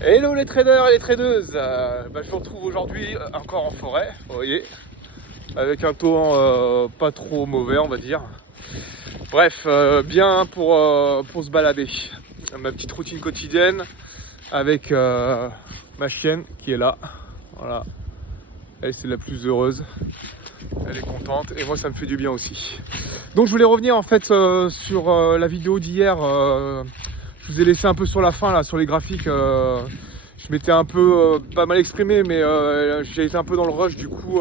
Hello les traders et les tradeuses, je vous retrouve aujourd'hui encore en forêt, vous voyez, avec un temps pas trop mauvais on va dire. Bref, bien pour se balader. Ma petite routine quotidienne avec ma chienne qui est là, voilà. Elle c'est la plus heureuse, elle est contente et moi ça me fait du bien aussi. Donc je voulais revenir en fait sur la vidéo d'hier. Je vous ai laissé un peu sur la fin là, sur les graphiques. Je m'étais un peu pas mal exprimé, mais j'ai été un peu dans le rush, du coup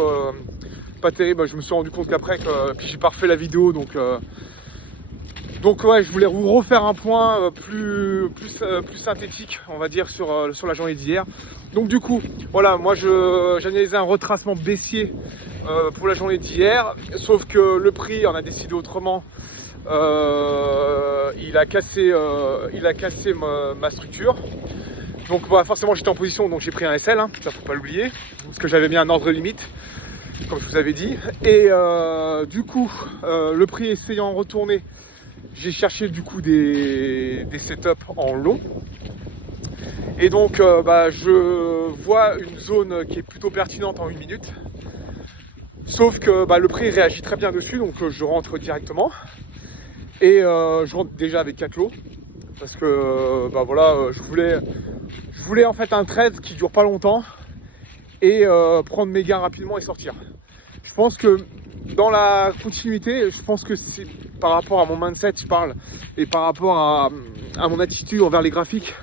pas terrible. Je me suis rendu compte qu'après, puis j'ai pas refait la vidéo, donc ouais, je voulais vous refaire un point plus synthétique, on va dire, sur la journée d'hier. Donc du coup, voilà, moi j'analysais un retracement baissier pour la journée d'hier, sauf que le prix en a décidé autrement. Il a cassé ma structure. Donc voilà, forcément j'étais en position, donc j'ai pris un SL, hein, ça faut pas l'oublier, parce que j'avais mis un ordre limite, comme je vous avais dit. Et du coup, le prix essayant de retourner, j'ai cherché du coup des setups en long. Et donc je vois une zone qui est plutôt pertinente en 1 minute. Sauf que le prix réagit très bien dessus, donc je rentre directement. Et je rentre déjà avec 4 lots. Parce que voilà, je voulais en fait un trade qui dure pas longtemps et prendre mes gains rapidement et sortir. Je pense que dans la continuité, je pense que c'est par rapport à mon mindset, je parle, et par rapport à mon attitude envers les graphiques,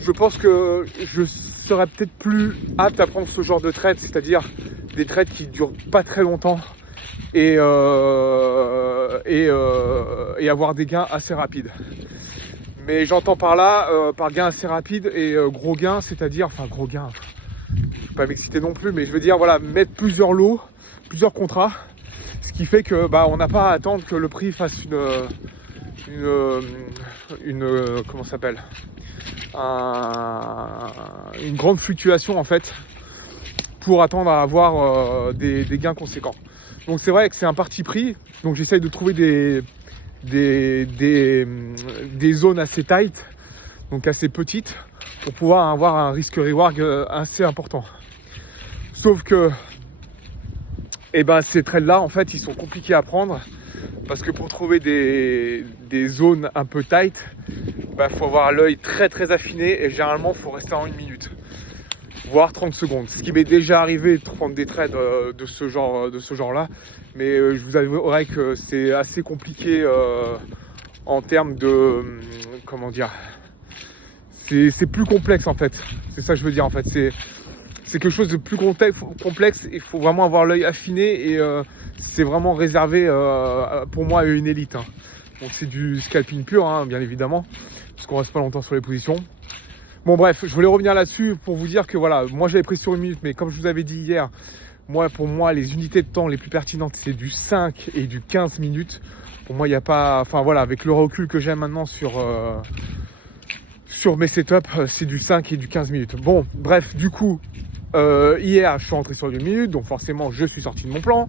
je pense que je serais peut-être plus apte à prendre ce genre de trade, c'est-à-dire des trades qui durent pas très longtemps et avoir des gains assez rapides. Mais j'entends par là, par gain assez rapide et gros gain, c'est-à-dire, enfin gros gain, je ne vais pas m'exciter non plus, mais je veux dire, voilà, mettre plusieurs lots, plusieurs contrats, ce qui fait que on n'a pas à attendre que le prix fasse une comment ça s'appelle, une grande fluctuation en fait, pour attendre à avoir des gains conséquents. Donc c'est vrai que c'est un parti pris, donc j'essaye de trouver des zones assez tight, donc assez petites, pour pouvoir avoir un risque-reward assez important. Sauf que ces trades là en fait ils sont compliqués à prendre, parce que pour trouver des zones un peu tight, faut avoir l'œil très très affiné, et généralement il faut rester en 1 minute voire 30 secondes, ce qui m'est déjà arrivé de prendre des trades de ce genre là, mais je vous avouerai que c'est assez compliqué en termes de comment dire, c'est plus complexe en fait, c'est ça que je veux dire en fait, c'est quelque chose de plus complexe. Il faut vraiment avoir l'œil affiné, et c'est vraiment réservé pour moi à une élite, hein. Donc c'est du scalping pur, hein, bien évidemment, parce qu'on reste pas longtemps sur les positions. Bon bref, je voulais revenir là-dessus pour vous dire que voilà, moi j'avais pris sur 1 minute, mais comme je vous avais dit hier, pour moi les unités de temps les plus pertinentes c'est du 5 et du 15 minutes. Pour moi il n'y a pas, enfin voilà, avec le recul que j'ai maintenant sur mes setups, c'est du 5 et du 15 minutes. Bon bref, du coup hier je suis rentré sur 2 minutes, donc forcément je suis sorti de mon plan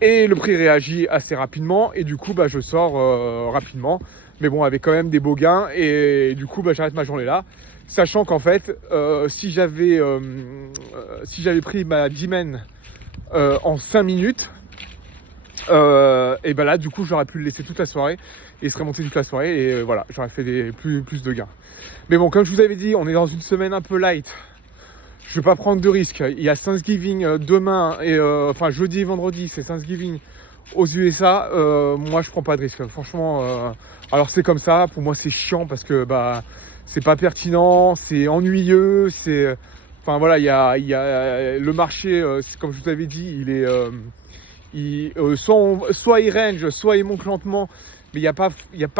et le prix réagit assez rapidement, et du coup je sors rapidement, mais bon avec quand même des beaux gains, et du coup j'arrête ma journée là, sachant qu'en fait si j'avais pris ma dimen en 5 minutes, et là du coup j'aurais pu le laisser toute la soirée et il serait monté toute la soirée, et voilà, j'aurais fait plus de gains. Mais bon, comme je vous avais dit, on est dans une semaine un peu light. Je vais pas prendre de risques. Il y a Thanksgiving demain, et enfin jeudi et vendredi c'est Thanksgiving aux USA. Moi je prends pas de risques, franchement. Alors c'est comme ça, pour moi c'est chiant, parce que c'est pas pertinent, c'est ennuyeux, c'est, enfin voilà, il y a le marché, comme je vous avais dit, il est soit il range, soit il monte lentement, mais il y a pas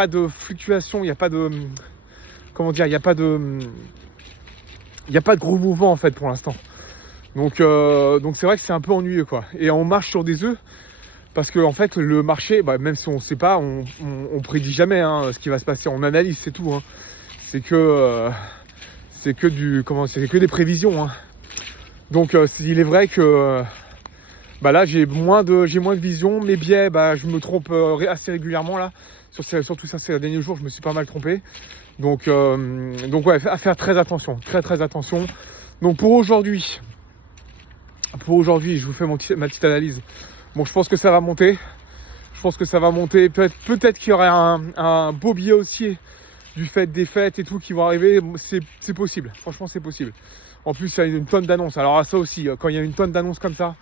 de fluctuation, il y a pas de, comment dire, il y a pas de gros mouvement en fait pour l'instant. Donc c'est vrai que c'est un peu ennuyeux quoi. Et on marche sur des œufs, parce que en fait le marché, même si on sait pas, on prédit jamais ce qui va se passer, on analyse, c'est tout, hein. C'est que des prévisions, hein. Donc il est vrai que là j'ai moins de vision. Mes biais, je me trompe assez régulièrement là. Surtout ça, ces derniers jours je me suis pas mal trompé. Donc ouais, à faire très attention, très attention. Donc pour aujourd'hui, je vous fais ma petite analyse. Bon, je pense que ça va monter. Peut-être qu'il y aura un beau billet haussier du fait des fêtes et tout qui vont arriver. C'est possible. Franchement, c'est possible. En plus, il y a une tonne d'annonces. Alors ça aussi, quand il y a une tonne d'annonces comme ça,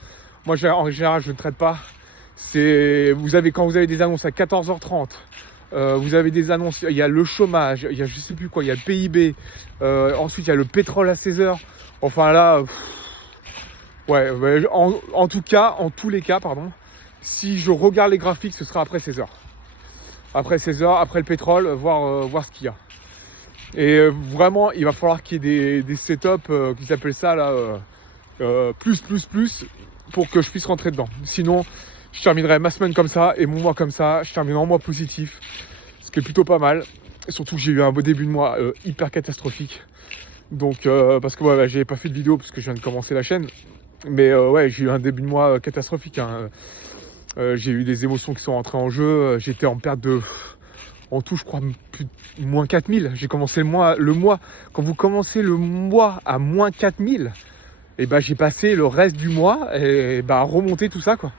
moi en général, je ne traite pas. Quand vous avez des annonces à 14h30, vous avez des annonces, il y a le chômage, il y a je sais plus quoi, il y a le PIB, ensuite il y a le pétrole à 16h. Enfin là, ouais, en tous les cas, si je regarde les graphiques, ce sera après 16h. Après 16h, après le pétrole, voir ce qu'il y a. Et vraiment, il va falloir qu'il y ait des setups, qui s'appellent ça là, plus, pour que je puisse rentrer dedans. Sinon, je terminerai ma semaine comme ça et mon mois comme ça. Je termine en mois positif, ce qui est plutôt pas mal. Et surtout que j'ai eu un beau début de mois hyper catastrophique. Donc, parce que ouais, j'avais pas fait de vidéo parce que je viens de commencer la chaîne. Mais ouais, j'ai eu un début de mois catastrophique. Hein. J'ai eu des émotions qui sont rentrées en jeu. J'étais en perte en tout, je crois, moins 4000. J'ai commencé le mois. Quand vous commencez le mois à moins 4000, et ben j'ai passé le reste du mois à remonter tout ça, quoi.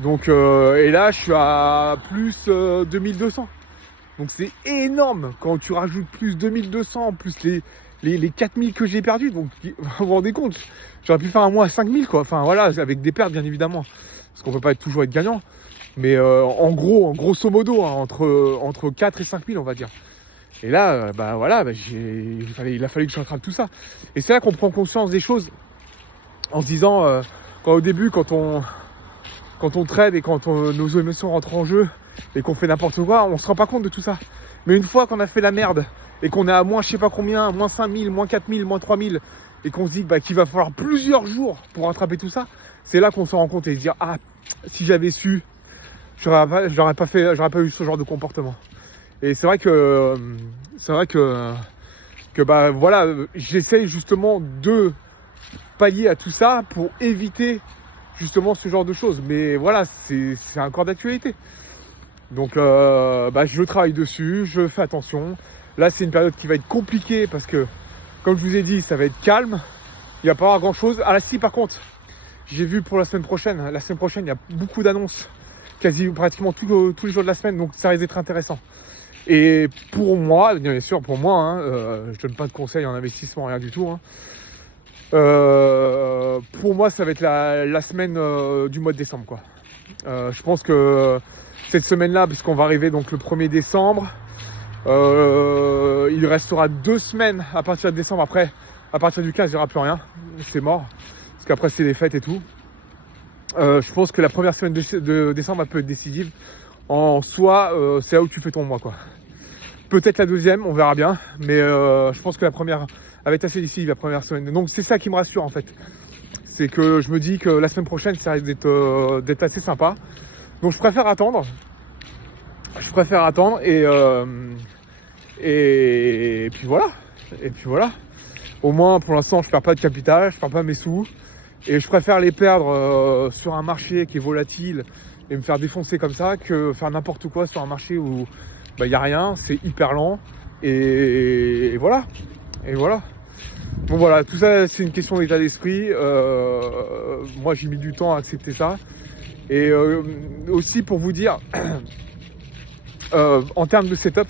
Donc, et là, je suis à plus 2200. Donc c'est énorme quand tu rajoutes plus 2200, plus les 4000 que j'ai perdus. Donc vous vous rendez compte, j'aurais pu faire un mois à 5000, quoi. Enfin voilà, avec des pertes bien évidemment. Parce qu'on peut pas toujours être gagnant. Mais en grosso modo, hein, entre 4 et 5000 on va dire. Et là, il a fallu que je rattrape tout ça. Et c'est là qu'on prend conscience des choses en se disant, au début, quand on trade et quand nos émotions rentrent en jeu et qu'on fait n'importe quoi, on se rend pas compte de tout ça. Mais une fois qu'on a fait la merde et qu'on est à moins je sais pas combien, moins 5000, moins 4000, moins 3000 et qu'on se dit qu'il va falloir plusieurs jours pour rattraper tout ça, c'est là qu'on se rend compte et se dire ah, si j'avais su, j'aurais pas eu ce genre de comportement. Et c'est vrai que voilà, j'essaye justement de pallier à tout ça pour éviter justement ce genre de choses. Mais voilà, c'est encore d'actualité. Donc je travaille dessus, je fais attention. Là, c'est une période qui va être compliquée parce que, comme je vous ai dit, ça va être calme. Il n'y a pas avoir grand chose. Ah là, si, par contre, j'ai vu pour la semaine prochaine, il y a beaucoup d'annonces, pratiquement tous les jours de la semaine. Donc ça risque d'être intéressant. Et pour moi, bien sûr, hein, je donne pas de conseils en investissement, rien du tout. Hein. Pour moi, ça va être la semaine du mois de décembre, quoi. Je pense que cette semaine-là, puisqu'on va arriver donc le 1er décembre, il restera 2 semaines à partir de décembre. Après, à partir du 15, il n'y aura plus rien. C'est mort. Parce qu'après, c'est les fêtes et tout. Je pense que la première semaine de décembre, elle peut être décisive. En soi, c'est là où tu fais ton mois, quoi. Peut-être la deuxième, on verra bien. Mais je pense que la première va être assez décisive, la première semaine. Donc c'est ça qui me rassure, en fait. C'est que je me dis que la semaine prochaine, ça risque d'être assez sympa. Donc je préfère attendre. Et puis voilà. Au moins, pour l'instant, je perds pas de capital, je perds pas mes sous. Et je préfère les perdre sur un marché qui est volatile et me faire défoncer comme ça que faire n'importe quoi sur un marché où il n'y a rien, c'est hyper lent. Et voilà. Bon voilà, tout ça c'est une question d'état d'esprit. Moi j'ai mis du temps à accepter ça. Et aussi pour vous dire, en termes de setup,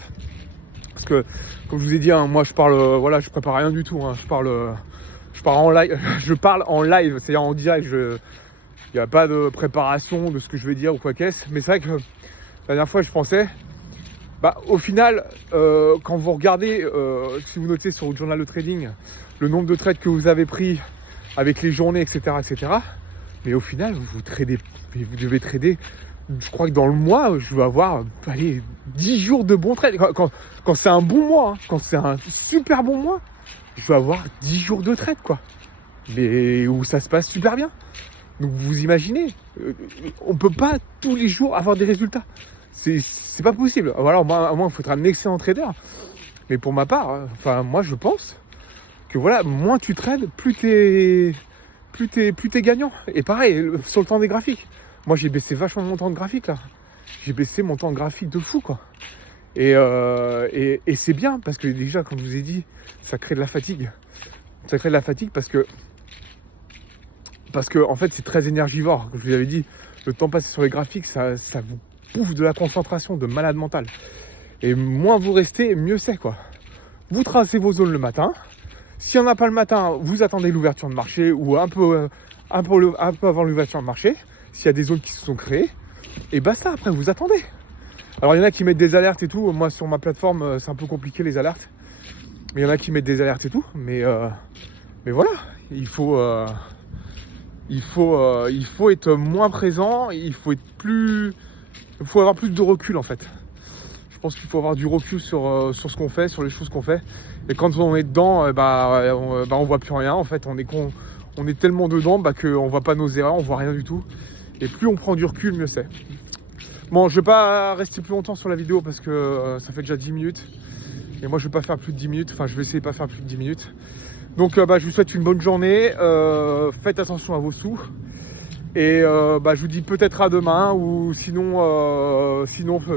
parce que comme je vous ai dit, hein, moi je parle, je prépare rien du tout. Hein, je parle en live, c'est-à-dire en direct. Il n'y a pas de préparation de ce que je vais dire ou quoi qu'est-ce. Mais c'est vrai que la dernière fois je pensais, au final, quand vous regardez, si vous notez sur votre journal de trading, le nombre de trades que vous avez pris avec les journées, etc. Mais au final, vous devez trader. Je crois que dans le mois, je vais avoir 10 jours de bons trades. Quand c'est un bon mois, hein, quand c'est un super bon mois, je vais avoir 10 jours de trade, quoi. Mais où ça se passe super bien. Donc vous imaginez, on peut pas tous les jours avoir des résultats. C'est pas possible. Alors moi, il faudra un excellent trader. Mais pour ma part, moi je pense que voilà, moins tu trades, plus t'es gagnant. Et pareil, sur le temps des graphiques. Moi j'ai baissé vachement mon temps de graphique là. J'ai baissé mon temps de graphique de fou, quoi. Et c'est bien parce que déjà, comme je vous ai dit, ça crée de la fatigue. Ça crée de la fatigue parce que en fait c'est très énergivore. Comme je vous avais dit, le temps passé sur les graphiques, ça vous bouffe de la concentration, de malade mental. Et moins vous restez, mieux c'est quoi. Vous tracez vos zones le matin. S'il n'y en a pas le matin, vous attendez l'ouverture de marché ou un peu avant l'ouverture de marché. S'il y a des zones qui se sont créées, et basta, après vous attendez. Alors il y en a qui mettent des alertes et tout. Moi sur ma plateforme c'est un peu compliqué les alertes. Mais il y en a qui mettent des alertes et tout. Mais voilà, il faut être moins présent. Il faut avoir plus de recul en fait. Je pense qu'il faut avoir du recul sur ce qu'on fait, sur les choses qu'on fait. Et quand on est dedans, on voit plus rien en fait. On est tellement dedans qu'on voit pas nos erreurs, on voit rien du tout. Et plus on prend du recul, mieux c'est. Bon, je vais pas rester plus longtemps sur la vidéo parce que ça fait déjà 10 minutes. Et moi je vais pas faire plus de 10 minutes, enfin je vais essayer de pas faire plus de 10 minutes. Donc je vous souhaite une bonne journée, faites attention à vos sous. Et je vous dis peut-être à demain ou sinon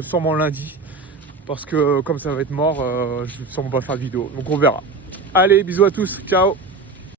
sûrement lundi. Parce que comme ça va être mort, je ne vais sûrement pas faire de vidéo. Donc on verra. Allez, bisous à tous, ciao.